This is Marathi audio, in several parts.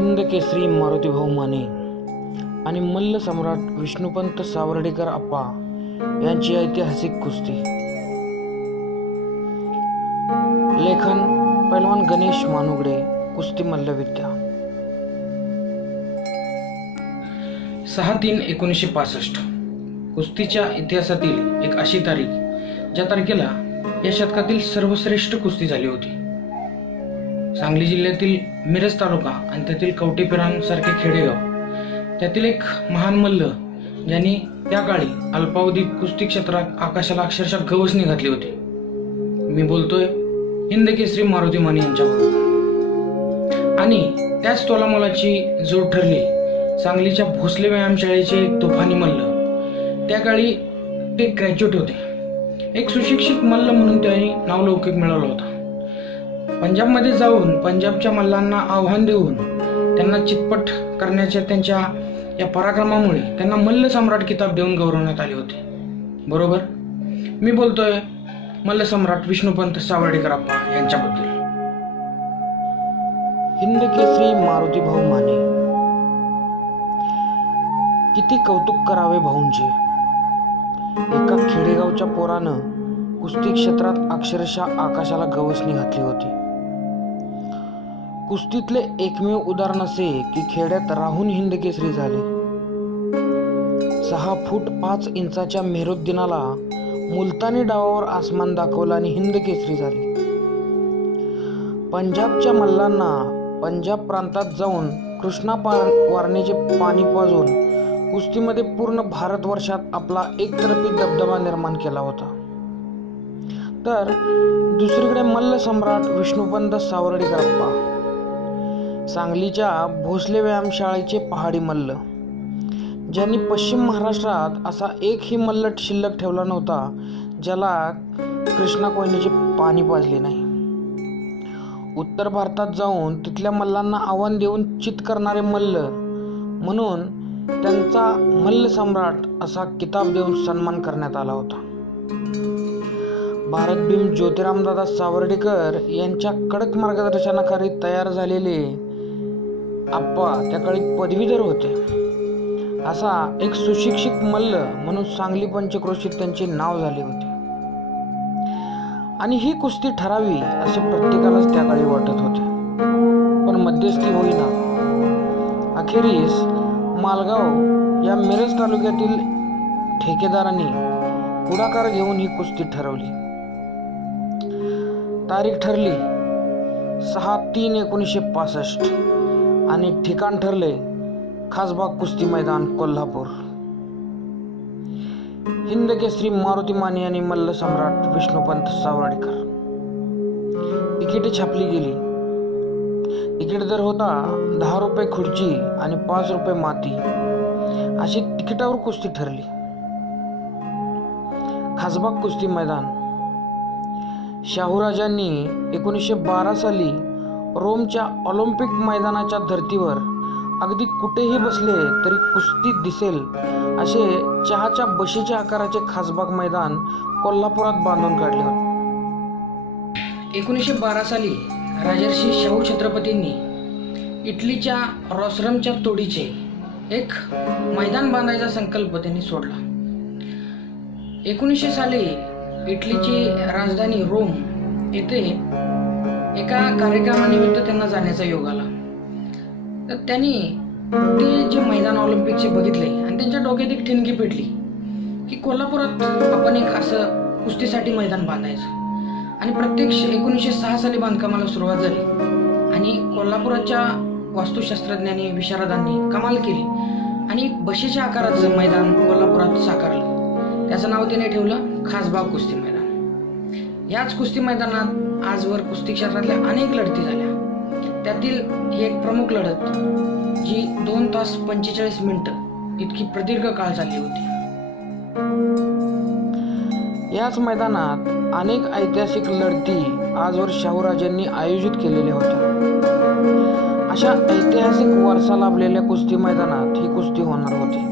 हिंद केसरी मारुतीभाऊ माने आणि मल्ल सम्राट विष्णुपंत सावर्डेकर अप्पा यांची ऐतिहासिक कुस्ती. लेखन पैलवान गणेश मानुगडे कुस्ती मल्लविद्या. सहा तीन एकोणीसशे पासष्ट. कुस्तीच्या इतिहासातील एक अशी तारीख ज्या तारखेला या शतकातील सर्वश्रेष्ठ कुस्ती झाली होती. सांगली जिल्ह्यातील मिरज तालुका आणि त्यातील कवटेपिरांसारखे खेडेगाव. त्यातील एक महान मल्ल ज्यांनी त्या काळी अल्पावधी कुस्ती क्षेत्रात आकाशाला अक्षरशः गवसणी घातली होती. मी बोलतोय हिंद केसरी मारुती माने यांच्याबरोबर आणि त्याच तोलामोलाची जोड ठरली सांगलीच्या भोसले व्यायामशाळेचे एक तोफानी मल्ल. त्या काळी ते ग्रॅज्युएट होते. एक सुशिक्षित मल्ल म्हणून त्यांनी नावलौकिक मिळवला होता. पंजाबमध्ये जाऊन पंजाबच्या मल्लांना आव्हान देऊन त्यांना चितपट करण्याच्या त्यांच्या या पराक्रमामुळे त्यांना मल्ल सम्राट किताब देऊन गौरवण्यात आले होते. बरोबर? मी बोलतोय मल्ल सम्राट विष्णुपंत सावर्डेकर अप्पा यांच्याबद्दल. हिंद केसरी मारुती भाऊ माने. किती कौतुक करावे भाऊंचे. एका खेडेगावच्या पोरानं कुस्ती क्षेत्रात अक्षरशः आकाशाला गवसणी घातली होती. कुस्तीतले एकमेव उदाहरण असे की खेड्यात राहून हिंद केसरी झाले. सहा फूट पाच इंचाच्या मेहरुद्दीनाला मुलतानी डावावर आसमान दाखवला आणि हिंद केसरी झाले. पंजाबच्या मल्लांना पंजाब प्रांतात जाऊन कृष्णा पार वारणीचे पाणी पाजून कुस्तीमध्ये पूर्ण भारतवर्षात आपला एकतर्फी दबदबा निर्माण केला होता. तर दुसरीकडे मल्ल सम्राट विष्णुपंत सावर्डेकर सांगलीच्या भोसले व्यायामशाळेचे पहाडी मल्ल. ज्यांनी पश्चिम महाराष्ट्रात असा एकही मल्ल शिल्लक ठेवला नव्हता ज्याला कृष्णा कोयनेचे पाणी पाजले नाही. उत्तर भारतात जाऊन तिथल्या मल्लांना आव्हान देऊन चित करणारे मल्ल म्हणून त्यांचा मल्ल सम्राट असा किताब देऊन सन्मान करण्यात आला होता. भारत भीम ज्योतिरामदादा सावर्डेकर यांच्या कडक मार्गदर्शनाखाली तयार झालेले आप्पा त्या काळी पदवीधर होते. असा एक सुशिक्षित मल्ल म्हणून सांगली पंचक्रोशीत त्यांचे नाव झाले होते. आणि ही कुस्ती ठरावी असे प्रत्येकालाच त्या काळी वाटत होते. पण मध्यस्थी होईना. अखेरीस मालगाव या मिरज तालुक्यातील ठेकेदारांनी पुढाकार घेऊन ही कुस्ती ठरवली. तारीख ठरली सहा तीन एकोणीसशे पासष्ट. आणि ठिकाण ठरले खासबाग कुस्ती मैदान कोल्हापूर. हिंदकेसरी मारुती माने आणि मल्ल सम्राट विष्णुपंत सावर्डेकर. तिकीटे छापली गेली. तिकीट दर होता दहा रुपये खुर्ची आणि पाच रुपये माती. अशी तिकिटावर कुस्ती ठरली. खासबाग कुस्ती मैदान. शाहूराजांनी एकोणीसशे बारा साली रोमच्या ऑलिम्पिक मैदानाच्या धर्तीवर. अगदी कुठेही बसले तरी कुस्ती दिसेल. असे चहाच्या बशीच्या आकाराचे खासबाग मैदान कोल्हापुरात बांधून काढले होते. एकोणीसशे बारा साली राजर्षी शाहू छत्रपतींनी इटलीच्या रॉसरमच्या तोडीचे एक मैदान बांधायचा संकल्प त्यांनी सोडला. एकोणीसशे साली इटलीची राजधानी रोम येथे एका कार्यक्रमानिमित्त त्यांना जाण्याचा योग आला. तर त्यांनी ते जे मैदान ऑलिम्पिकचे बघितले आणि त्यांच्या डोक्यात एक ठिणगी पेटली की कोल्हापुरात आपण एक असं कुस्तीसाठी मैदान बांधायचं. आणि प्रत्यक्ष एकोणीसशे सहा साली बांधकामाला सुरुवात झाली. आणि कोल्हापुराच्या वास्तुशास्त्रज्ञांनी विशारदांनी कमाल केली. आणि एक बशीच्या आकाराचं मैदान कोल्हापुरात साकारलं. त्याचं नाव त्याने ठेवलं खासबाग कुस्ती मैदान. याच कुस्ती मैदानात आजवर कुस्ती क्षेत्रातल्या अनेक लढती झाल्या. त्यातील ही एक प्रमुख लढत जी दोन तास पंचेचाळीस मिनिटं इतकी प्रदीर्घ काळ चालली होती. याच मैदानात अनेक ऐतिहासिक लढती आजवर शाहूराजांनी आयोजित केलेल्या होत्या. अशा ऐतिहासिक वारसा लाभलेल्या कुस्ती मैदानात ही कुस्ती होणार होती.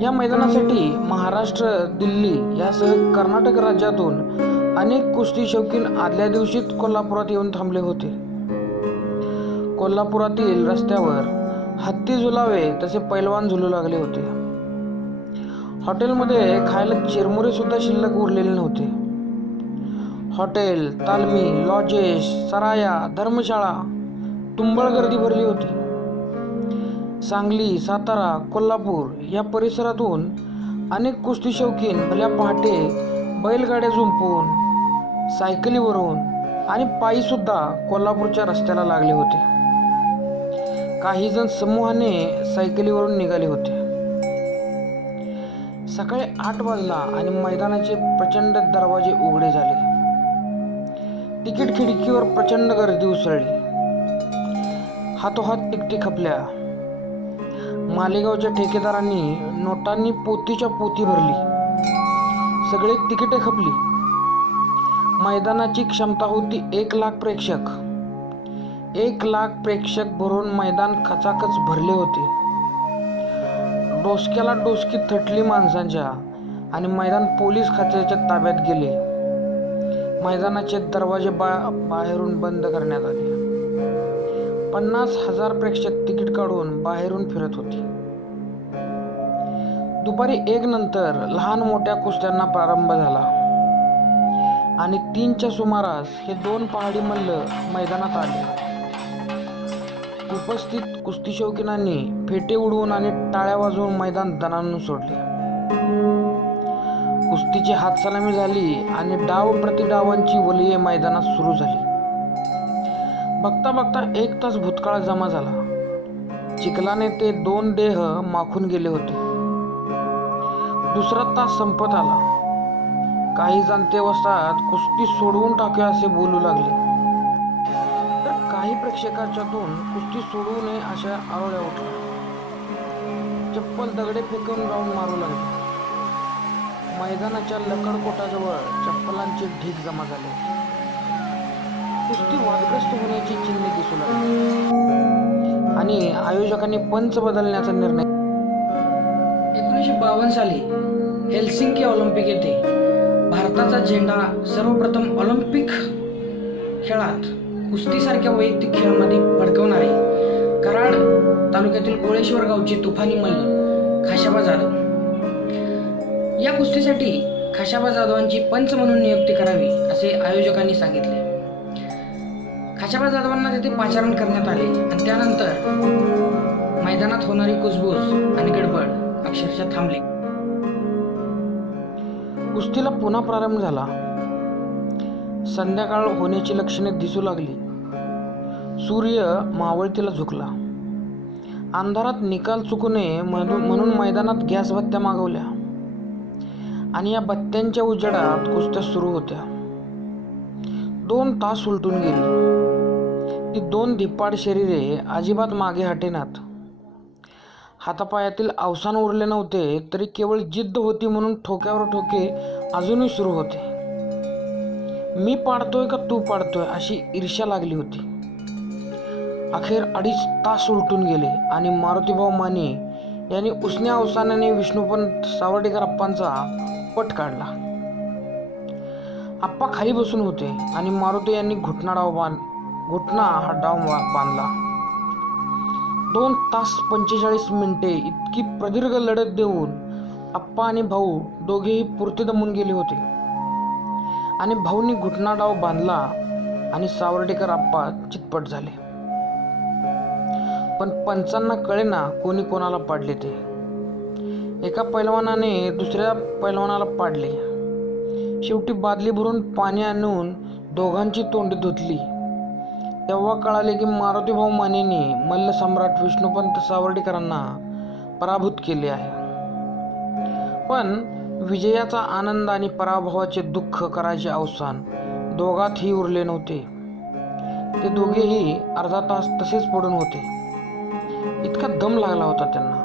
या मैदानासाठी महाराष्ट्र दिल्ली यासह कर्नाटक राज्यातून अनेक कुस्ती शौकीन आदल्या दिवशीच कोल्हापुरात येऊन थांबले होते. कोल्हापुरातील रस्त्यावर हत्ती झुलावे तसे पैलवान झुलू लागले होते. हॉटेलमध्ये खायला चिरमुरे सुद्धा शिल्लक उरलेले नव्हते. हॉटेल तालमी लॉजेस सराया धर्मशाळा तुंबळ गर्दी भरली होती. सांगली सातारा कोल्हापूर या परिसरातून अनेक कुस्ती शौकीन भल्या पहाटे बैलगाड्या झुंपून सायकलीवरून आणि पायीसुद्धा कोल्हापूरच्या रस्त्याला लागले होते. काही जण समूहाने सायकलीवरून निघाले होते. सकाळी आठ वाजला आणि मैदानाचे प्रचंड दरवाजे उघडे झाले. तिकीट खिडकीवर प्रचंड गर्दी उसळली. हातोहात तिकटी खपल्या. मालेगावच्या ठेकेदारांनी नोटांनी पोतीच्या पोती भरली. सगळे तिकिटे खपली. मैदानाची क्षमता होती एक लाख प्रेक्षक. एक लाख प्रेक्षक भरून मैदान खचाखच भरले होते. डोसक्याला डोसकी थटली माणसांच्या आणि मैदान पोलीस खात्याच्या ताब्यात गेले. मैदानाचे दरवाजे बा बाहेरून बंद करण्यात आले. पन्नास हजार प्रेक्षक तिकीट काढून बाहेरून फिरत होती. दुपारी एक नंतर लहान मोठ्या कुस्त्यांना प्रारंभ झाला. आणि तीनच्या सुमारास हे दोन पहाडी मल्ल मैदानात आले. उपस्थित कुस्ती शौकीनांनी फेटे उडवून आणि टाळ्या वाजवून मैदान दणानून सोडले. कुस्तीची हातसलामी झाली आणि डाव प्रतिडावांची वलये मैदानात सुरू झाली. बघता बघता एक तास भूतकाळ जमा झाला. चिखलाने ते दोन देह माखून गेले होते. दुसरा तास संपत आला. काही जाणते वस्तात कुस्ती सोडवून टाकूया असे बोलू लागले. तर काही प्रेक्षकाच्यातून कुस्ती सोडवू नये अशा आरोळ्या उठल्या. चप्पल दगडे फेकून राऊंड मारू लागले. मैदानाच्या लकडकोटाजवळ चप्पलांचे ढीक जमा झाले होते. कुस्ती वादग्रस्त होण्याची चिन्हे दिसू लागली आणि आयोजकांनी पंच बदलण्याचा निर्णय एकोणीसशे बावन्न साली हेल्सिंकी ऑलिम्पिक येथे भारताचा झेंडा सर्वप्रथम ऑलिम्पिक खेळात कुस्तीसारख्या वैयक्तिक खेळामध्ये फडकवणारे कराड तालुक्यातील कोळेश्वर गावचे तुफानी मल्ल खाशाबा जाधव. या कुस्तीसाठी खाशाबा जाधवांची पंच म्हणून नियुक्ती करावी असे आयोजकांनी सांगितले. खाशाबा जाधवांना तेथे पाचारण करण्यात आले? आणि त्यानंतर मैदानात होणारी कुसबूस आणि गडबड अक्षरशः थांबली. कुस्तीला पुन्हा प्रारंभ झाला. संध्याकाळ होण्याची लक्षणे दिसू लागली. सूर्य मावळतीला झुकला. अंधारात निकाल चुकू नये म्हणून म्हणून मैदानात गॅस बत्त्या मागवल्या. आणि या बत्त्यांच्या उजेडात कुस्त्या सुरू होत्या. दोन तास उलटून गेली. ती दोन धिप्पाड शरीरे अजिबात मागे हटेनात. हातापायातील अवसान उरले नव्हते तरी केवळ जिद्द होती म्हणून ठोक्यावर ठोके अजूनही सुरू होते. मी पाडतोय का तू पाडतोय अशी ईर्ष्या लागली होती. अखेर अडीच तास उलटून गेले आणि मारुतीभाऊ माने यांनी उसण्या अवसानाने विष्णुपंत सावर्डेकर अप्पांचा पट काढला. आप्पा खाली बसून होते आणि मारुती यांनी घुटना डाव बांध घुटना हा डाव बांधला. दोन तास पंचेचाळीस मिनिटे इतकी प्रदीर्घ लढत देऊन आप्पा आणि भाऊ दोघेही पुरते दमून गेले होते. आणि भाऊनी घुटना डाव बांधला आणि सावर्डेकर आप्पा चितपट झाले. पण पंचांना कळेना कोणी कोणाला पाडले ते. एका पैलवानाने दुसऱ्या पैलवानाला पाडले. शेवटी बादली भरून पाणी आणून दोघांची तोंडी धुतली. तेव्हा कळाले की मारुतीभाऊ मानेनी मल्ल सम्राट विष्णुपंत सावर्डेकरांना पराभूत केले आहे. पण विजयाचा आनंद आणि पराभवाचे दुःख करायचे अवसान दोघातही उरले नव्हते. ते दोघेही अर्धा तास तसेच पडून होते. इतका दम लागला होता त्यांना.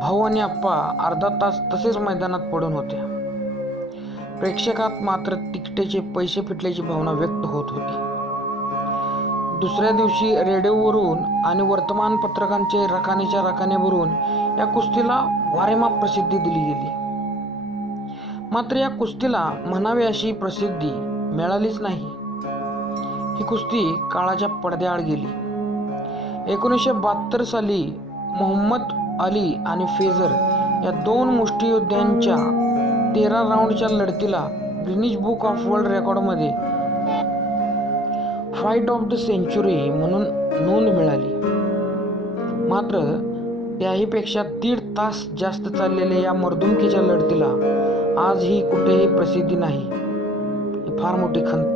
भाऊ आणि आप्पा अर्धा तास तसेच मैदानात पडून होते. प्रेक्षकात मात्र तिकटेचे पैसे फिटल्याची भावना व्यक्त होत होती. दुसऱ्या दिवशी रेडिओवरून आणि वर्तमानपत्रकांचे रकानेच्या रकाने भरून या कुस्तीला वारेमाप प्रसिद्धी दिली गेली. मात्र या कुस्तीला म्हणावी अशी प्रसिद्धी मिळालीच नाही. ही कुस्ती काळाच्या पडद्याआड गेली. एकोणीसशे बहात्तर साली मोहम्मद अली आणि फेजर या दोन मुष्टियोद्ध्यांच्या तेरा राऊंडच्या लढतीला ग्रीनिज बुक ऑफ वर्ल्ड रेकॉर्डमध्ये फाईट ऑफ द सेंचुरी म्हणून नोंद मिळाली. मात्र त्याहीपेक्षा दीड तास जास्त चाललेल्या या मर्दुमकीच्या लढतीला आजही कुठेही प्रसिद्धी नाही. फार मोठी खंत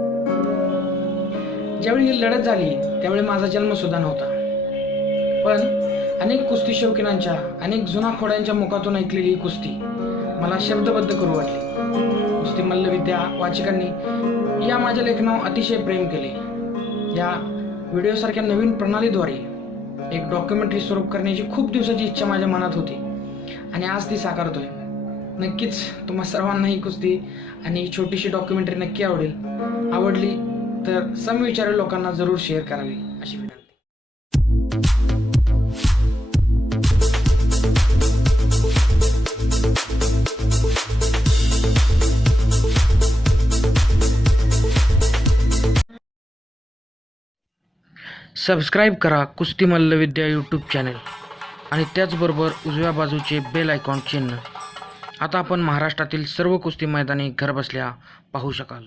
ज्यावेळी ही लढत झाली त्यावेळी माझा जन्मसुद्धा नव्हता. पण अनेक कुस्ती शौकीनांच्या अनेक जुना खोड्यांच्या मुखातून ऐकलेली ही कुस्ती मला शब्दबद्ध करू वाटली. नुसती मल्लविद्या वाचकांनी या माझ्या लेखनावर अतिशय प्रेम केले. या व्हिडिओसारख्या नवीन प्रणालीद्वारे एक डॉक्युमेंटरी स्वरूप करण्याची खूप दिवसाची इच्छा माझ्या मनात होती. आणि आज ती साकारतोय. नक्कीच तुम्हा सर्वांना ही कुस्ती आणि छोटीशी डॉक्युमेंटरी नक्की आवडेल. आवडली तर समविचारी लोकांना जरूर शेअर करावी. सबस्क्राईब करा कुस्ती मल्लविद्या यूट्यूब चॅनल आणि त्याचबरोबर उजव्या बाजूचे बेल आयकॉन चिन्ह. आता आपण महाराष्ट्रातील सर्व कुस्ती मैदाने घरबसल्या पाहू शकाल.